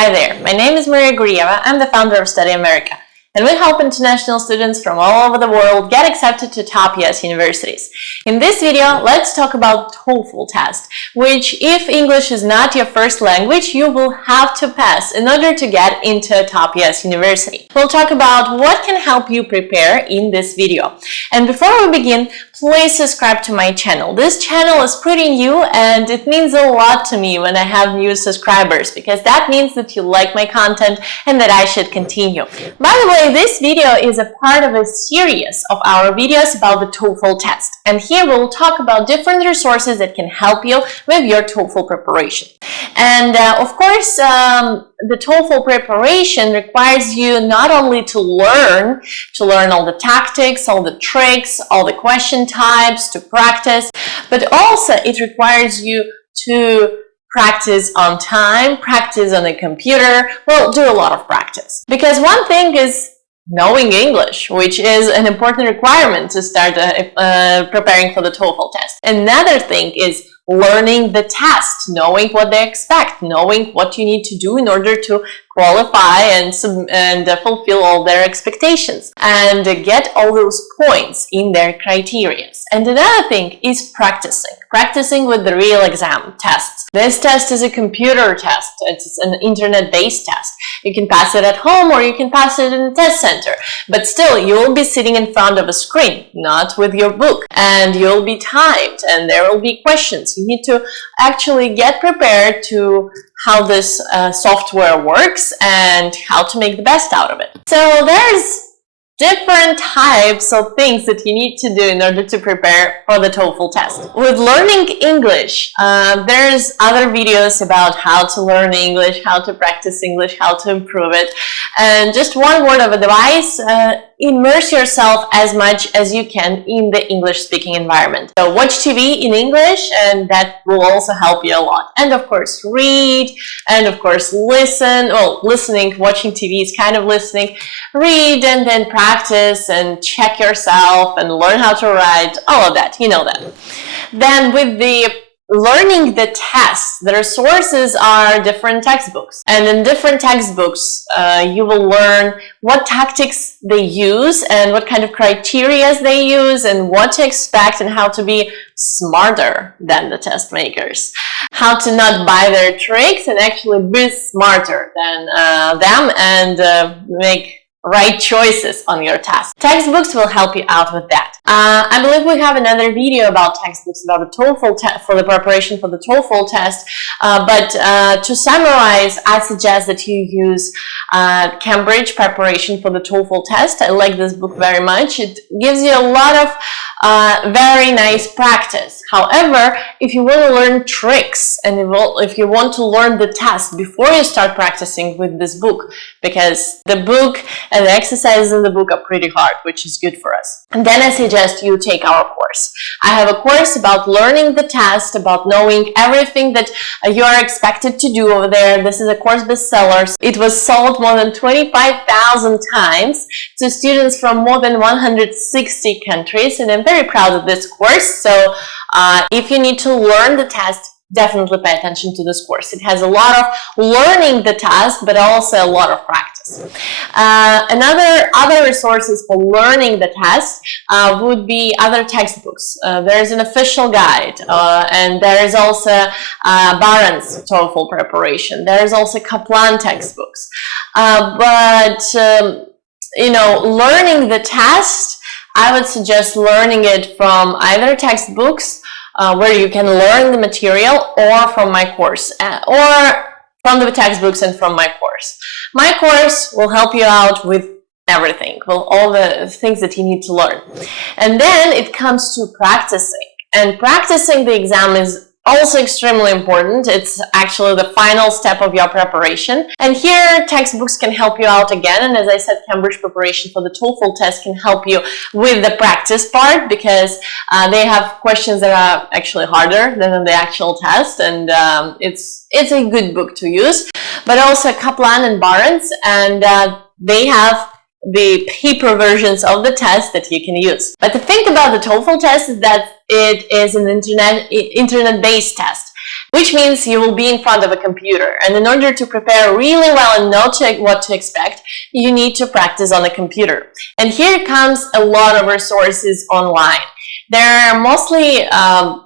Hi there, my name is Maria Gurieva. I'm the founder of Studyamerica, and we help international students from all over the world get accepted to top US universities. In this video, let's talk about Toefl test, which if English is not your first language, you will have to pass in order to get into a top US university. We'll talk about what can help you prepare in this video. And before we begin, please subscribe to my channel. This channel is pretty new and it means a lot to me when I have new subscribers, because that means that you like my content and that I should continue. By the way, this video is a part of a series of our videos about the Toefl test. And here we'll talk about different resources that can help you with your Toefl preparation. And of course, the Toefl preparation requires you not only to learn all the tactics, all the tricks, all the question types, to practice, but also it requires you to practice on time, practice on a computer, well, do a lot of practice. Because one thing is knowing English, which is an important requirement to start preparing for the Toefl test. Another thing is learning the test, knowing what they expect, knowing what you need to do in order to qualify and fulfill all their expectations and get all those points in their criteria. And another thing is practicing with the real exam tests. This test is a computer test. It's an internet-based test. You can pass it at home or you can pass it in a test center. But still, you'll be sitting in front of a screen, not with your book. And you'll be timed and there will be questions. You need to actually get prepared to how this software works and how to make the best out of it. So there's different types of things that you need to do in order to prepare for the Toefl test. With learning English, there's other videos about how to learn English, how to practice English, how to improve it. And just one word of advice, immerse yourself as much as you can in the English-speaking environment. So watch TV in English, and that will also help you a lot. And of course, read, and of course, listen. Well, watching TV is kind of listening. Read and then practice and check yourself and learn how to write, all of that, you know that. Then with the learning the test, the resources are different textbooks. And in different textbooks, you will learn what tactics they use and what kind of criteria they use and what to expect and how to be smarter than the test makers. How to not buy their tricks and actually be smarter than them and make right choices on your test. Textbooks will help you out with that. I believe we have another video about textbooks about the Toefl test, for the preparation for the Toefl test. But to summarize, I suggest that you use Cambridge Preparation for the Toefl test. I like this book very much. It gives you a lot of very nice practice. However, if you want to learn tricks and if you want to learn the test before you start practicing with this book, because the book and the exercises in the book are pretty hard, which is good for us. And then I suggest you take our course. I have a course about learning the test, about knowing everything that you are expected to do over there. This is a course bestseller. It was sold more than 25,000 times to students from more than 160 countries, and I'm very proud of this course. So if you need to learn the test, definitely pay attention to this course. It has a lot of learning the test, but also a lot of practice. Other resources for learning the test would be other textbooks. There's an official guide, and there is also Barron's Toefl preparation. There is also Kaplan textbooks. Learning the test, I would suggest learning it from either textbooks, where you can learn the material, or from my course, or from the textbooks and from my course. My course will help you out with everything, with all the things that you need to learn. And then it comes to practicing. And practicing the exam is also extremely important. It's actually the final step of your preparation. And here, textbooks can help you out again. And as I said, Cambridge Preparation for the Toefl test can help you with the practice part, because they have questions that are actually harder than the actual test. And it's a good book to use. But also Kaplan and Barron's, and they have the paper versions of the test that you can use. But the thing about the Toefl test is that it is an internet-based test. which means you will be in front of a computer. And in order to prepare really well and know what to expect, you need to practice on a computer. And here comes a lot of resources online. They're mostly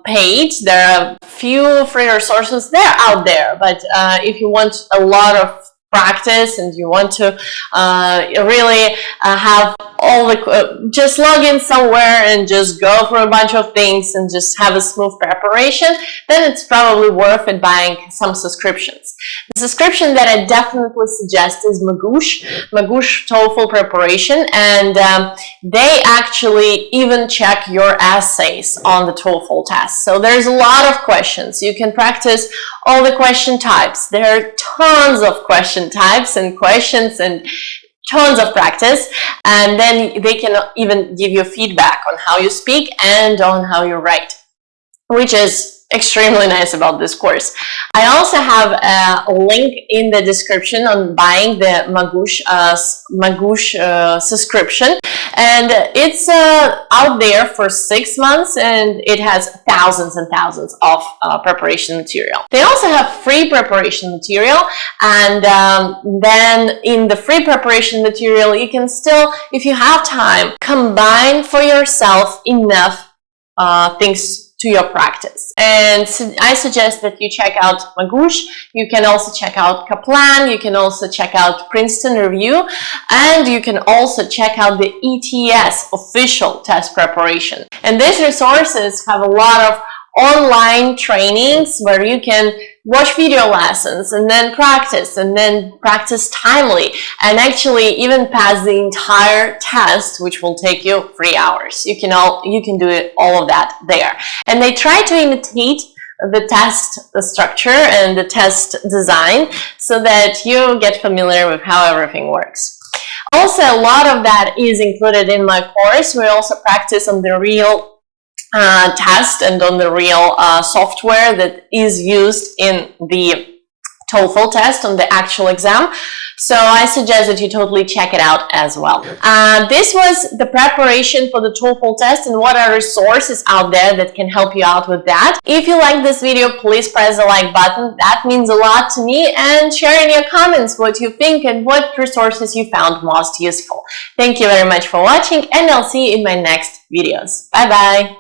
paid. There are a few free resources. They're out there, but if you want a lot of practice and you want to really have all the just log in somewhere and just go for a bunch of things and just have a smooth preparation, then it's probably worth it buying some subscriptions. The subscription that I definitely suggest is Magoosh TOEFL Preparation, and they actually even check your essays on the TOEFL test. So there's a lot of questions. You can practice all the question types. There are tons of question types and questions and tons of practice, and then they can even give you feedback on how you speak and on how you write, which is extremely nice about this course. I also have a link in the description on buying the Magoosh subscription, and it's out there for 6 months, and it has thousands and thousands of preparation material. They also have free preparation material, and then in the free preparation material you can still, if you have time, combine for yourself enough things to your practice. And so I suggest that you check out Magoosh. You can also check out Kaplan. You can also check out Princeton Review, and you can also check out the ETS official test preparation. And these resources have a lot of online trainings where you can watch video lessons and then practice timely, and actually even pass the entire test, which will take you 3 hours. You can do all of that there. And they try to imitate the test structure and the test design so that you get familiar with how everything works. Also, a lot of that is included in my course. We also practice on the real test and on the real software that is used in the TOEFL test, on the actual exam. So I suggest that you totally check it out as well. This was the preparation for the TOEFL test and what are resources out there that can help you out with that. If you like this video, please press the like button. That means a lot to me. And share in your comments what you think and what resources you found most useful. Thank you very much for watching, and I'll see you in my next videos. Bye bye.